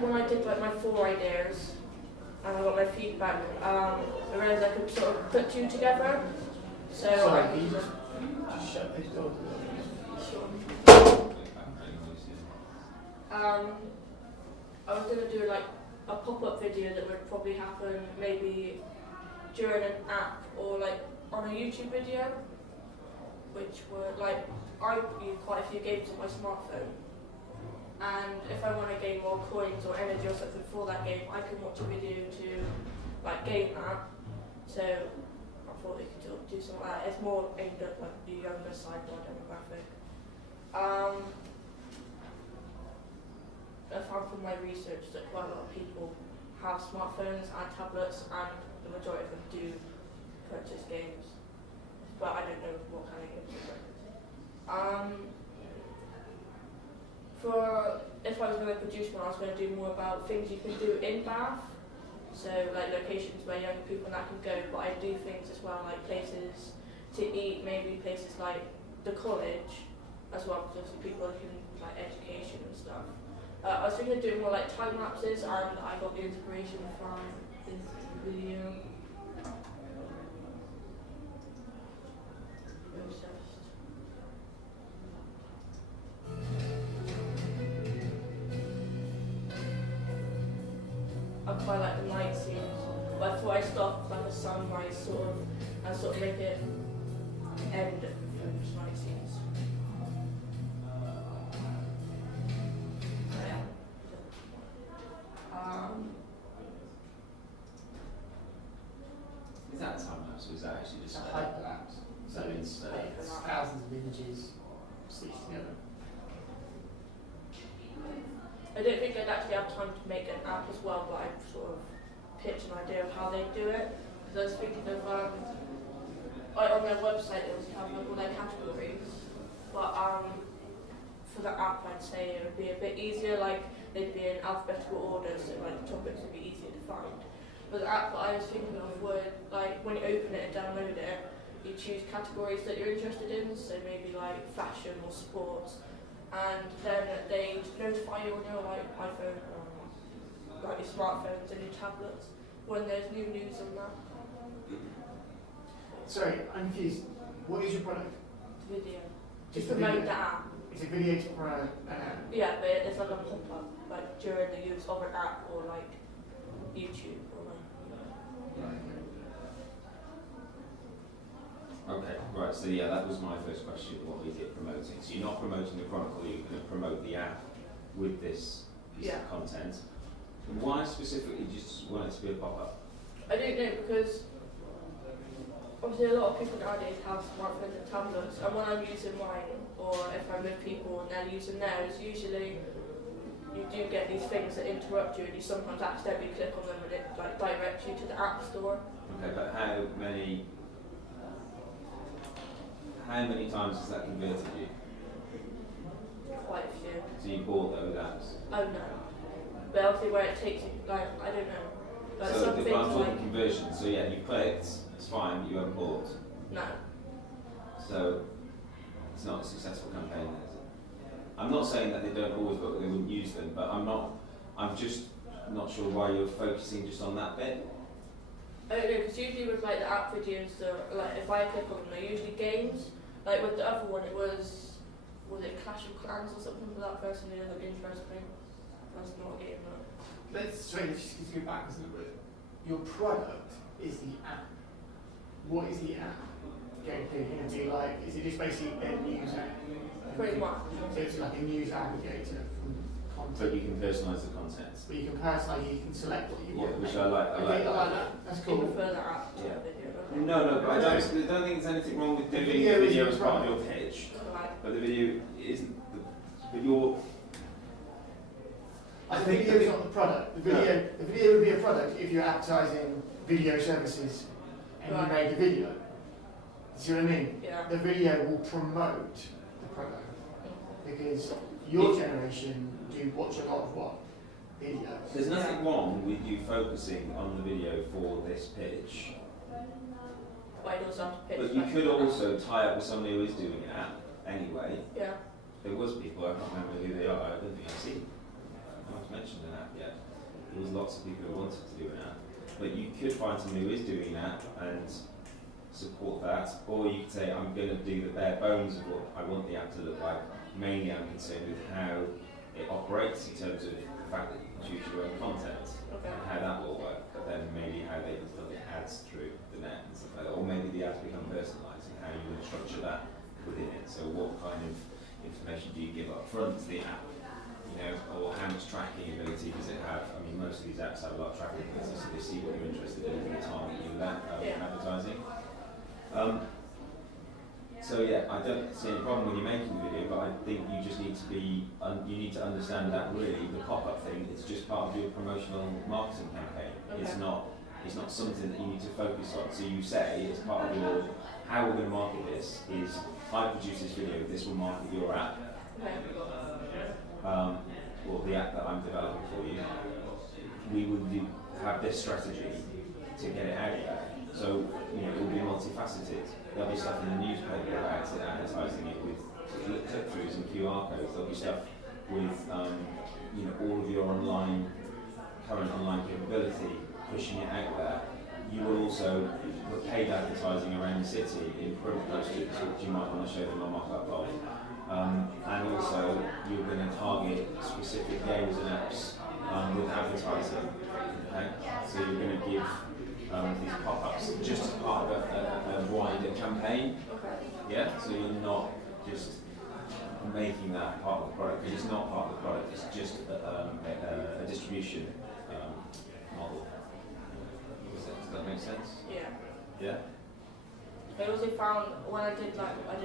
when I did like my 4 ideas and I got my feedback, I realised I could sort of put 2 together. So sorry, can you just shut this door? Sure. I was going to do like a pop-up video that would probably happen maybe during an app or like on a YouTube video, which would like I use quite a few games on my smartphone, and if I want to gain more coins or energy or something for that game, I can watch a video to like gain that. So I thought we could do something like that. It's more aimed at like the younger side of our demographic. I found from my research that quite a lot of people have smartphones and tablets, and the majority of them do purchase games. But I don't know what kind of games they purchase. If I was going to produce one, I was going to do more about things you can do in Bath. So like locations where young people now can go, but I do things as well, like places to eat, maybe places like the college as well, because obviously people are looking like education and stuff. I was thinking of doing more like time lapses, and I got the inspiration from this video. I quite like the night scenes, but I thought I'd start with like a sunrise sort of, and sort of make it end of those night scenes. Is that time lapse or is that actually just a hyperlapse? So it's thousands of images stitched together. I don't think I'd actually have time to make an app as well, but I'd sort of pitch an idea of how they do it. Because I was thinking of, like on their website it was have like all their categories, but for the app I'd say it would be a bit easier, like they'd be in alphabetical order, so like the topics would be easier to find. But the app that I was thinking of would, like when you open it and download it, you choose categories that you're interested in, so maybe like fashion or sports, and then they notify you on your like iPhone or like your smartphones and your tablets when there's new news on that. Sorry, I'm confused. What is your product? Video. Just To a promote video? the app. It's a video to promote an app. Yeah, but it's like a pop-up, like during the use of an app or like YouTube or like. Okay, right, so yeah, that was my first question, what is it promoting? So you're not promoting the Chronicle, you're going to promote the app with this piece of content. And why specifically just want it to be a pop-up? I don't know, because obviously a lot of people nowadays have smartphones and tablets, and when I'm using mine, or if I'm with people and they're using theirs, usually you do get these things that interrupt you, and you sometimes accidentally click on them and it like directs you to the app store. Okay, but how many times has that converted you? Quite a few. So you bought those apps? Oh no. But obviously where it takes you, like, I don't know. Like So some the things I'm talking like, conversion, so yeah, you clicked, it's fine, but you haven't bought. no. So it's not a successful campaign, is it? I'm not saying that they don't always work, they wouldn't use them, but I'm just not sure why you're focusing just on that bit. I don't know, because usually with like the app videos, like if I click on them, they're usually games. Like with the other one, it was it Clash of Clans or something for that person who looked interesting. That's not a game though. Let's just go back a little bit. Your product is the app. What is the app going to be like? Is it just basically a news app? Pretty much. So it's like a news aggregator from content. But you can personalise the content. But you can personalise, you can select what you Yeah, want. which I like. Okay, I like that. That's You cool. prefer the app to Yeah. the video. No, but I don't think there's anything wrong with doing the video video isn't as part of right. your pitch. Right. But the video isn't. But your. The video is not the product. The video would be a product if you're advertising video services and you made the video. See what I mean? Yeah. The video will promote the product because your generation do watch a lot of what? Videos. There's nothing wrong with you focusing on the video for this pitch. But I'd also have to pitch. But you back could to the app. also tie up with somebody who is doing an app anyway. Yeah. There was people, I can't remember who they are, I don't think I've seen. mentioned an app yet. There was lots of people who wanted to do an app, but you could find someone who is doing an app and support that, or you could say, I'm going to do the bare bones of what I want the app to look like. Mainly I'm concerned with how it operates in terms of the fact that you can choose your own content Okay. and how that will work, but then maybe how they can still get ads through the net and stuff like that, or maybe the ads become personalised and how you can structure that within it. So what kind of information do you give up front to the app, you know, or how much tracking ability does it have? I mean, most of these apps have a lot of tracking ability, so they see what you're interested in and they target you with that advertising. So yeah, I don't see any problem when you're making the video, but I think you just need to be, you need to understand that really the pop-up thing is just part of your promotional marketing campaign. Okay. It's not something that you need to focus on. So you say it's part of your, how we're going to market this is, I produce this video, this will market your app, Okay. or the app that I'm developing for you. We will have this strategy to get it out there. So, you know, it will be multifaceted. There'll be stuff in the newspaper about it, advertising it with click-throughs and QR codes. There'll be stuff with, you know, all of your current online capability, pushing it out there. You will also put paid advertising around the city in print posters, which you might want to show them a mock-up of. And also, you're going to target specific games and apps with advertising. Okay? So you're going to give these pop-ups just as part of a wider campaign. Okay. Yeah, so you're not just making that part of the product. It's not part of the product. It's just a distribution model. Does that make sense? Yeah. Yeah. I also found when I did an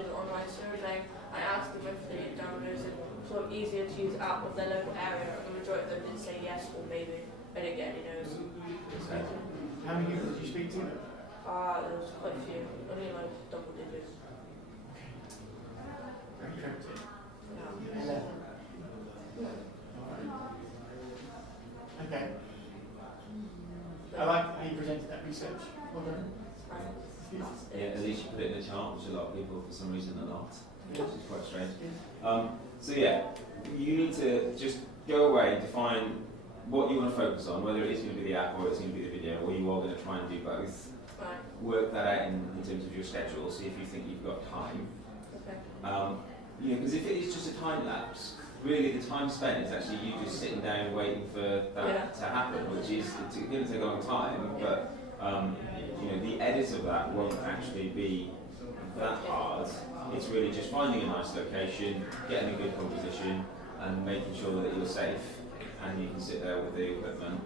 online survey, I asked them if the downloads and sort of easier to use app of their local area, and the majority of them did say yes or maybe. I didn't get any no's. Okay. How many people did you speak to? There was quite a few, only like double digits. Very interesting. Yeah. 11. Alright. Okay. I like how you presented that research. Well done. Yeah, at least you put it in a chart, which a lot of people for some reason are not, which is quite strange. So yeah, you need to just go away and define what you want to focus on, whether it is going to be the app or it's going to be the video, or you are going to try and do both. Right. Work that out in terms of your schedule, see if you think you've got time. Okay. You know, because if it is just a time lapse, really the time spent is actually you just sitting down waiting for that to happen, which is it's going to take a long time, but you know, the edit of that won't actually be that hard. It's really just finding a nice location, getting a good composition, and making sure that you're safe, and you can sit there with the equipment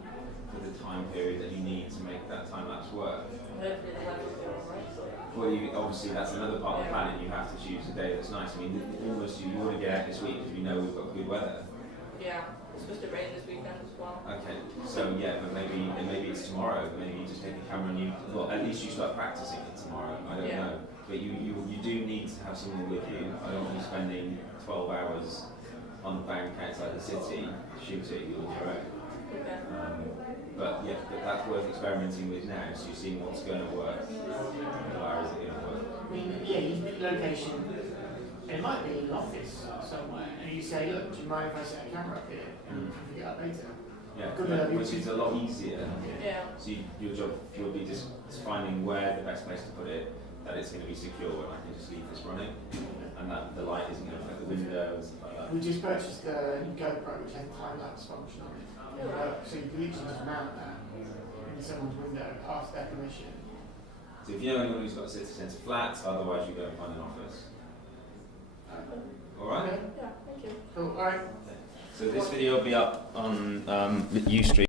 for the time period that you need to make that time lapse work. Hopefully the weather will be alright. Well, obviously that's another part of the planning. You have to choose a day that's nice. I mean, almost you want to get out this week because we know we've got good weather. Yeah, it's supposed to rain this weekend as well. Okay, so yeah, but maybe it's tomorrow. Maybe you just take a camera and well, at least you start practicing it tomorrow. I don't know, but you do need to have someone with you. I don't want you spending 12 hours on the bank outside the city shooting on your own. Okay. But yeah, but that's worth experimenting with now. So you're seeing what's going to work. Where is it going to work? I mean, yeah, you pick a location. It might be an office somewhere, and you say, look, do you mind if I set a camera up here and pick it up later? Yeah, which is a lot easier. Yeah. So your job will be just finding where the best place to put it, that it's going to be secure, and I can just leave this running, and that the light isn't going to affect the window and stuff like that. We just purchased a GoPro which has a time-lapse function on it. So you can literally just mount that in someone's window, ask their permission. So if you know anyone who's got a city centre flat, otherwise you go and find an office. Alright? Okay. Yeah, thank you. Cool, alright. So this video will be up on Ustream.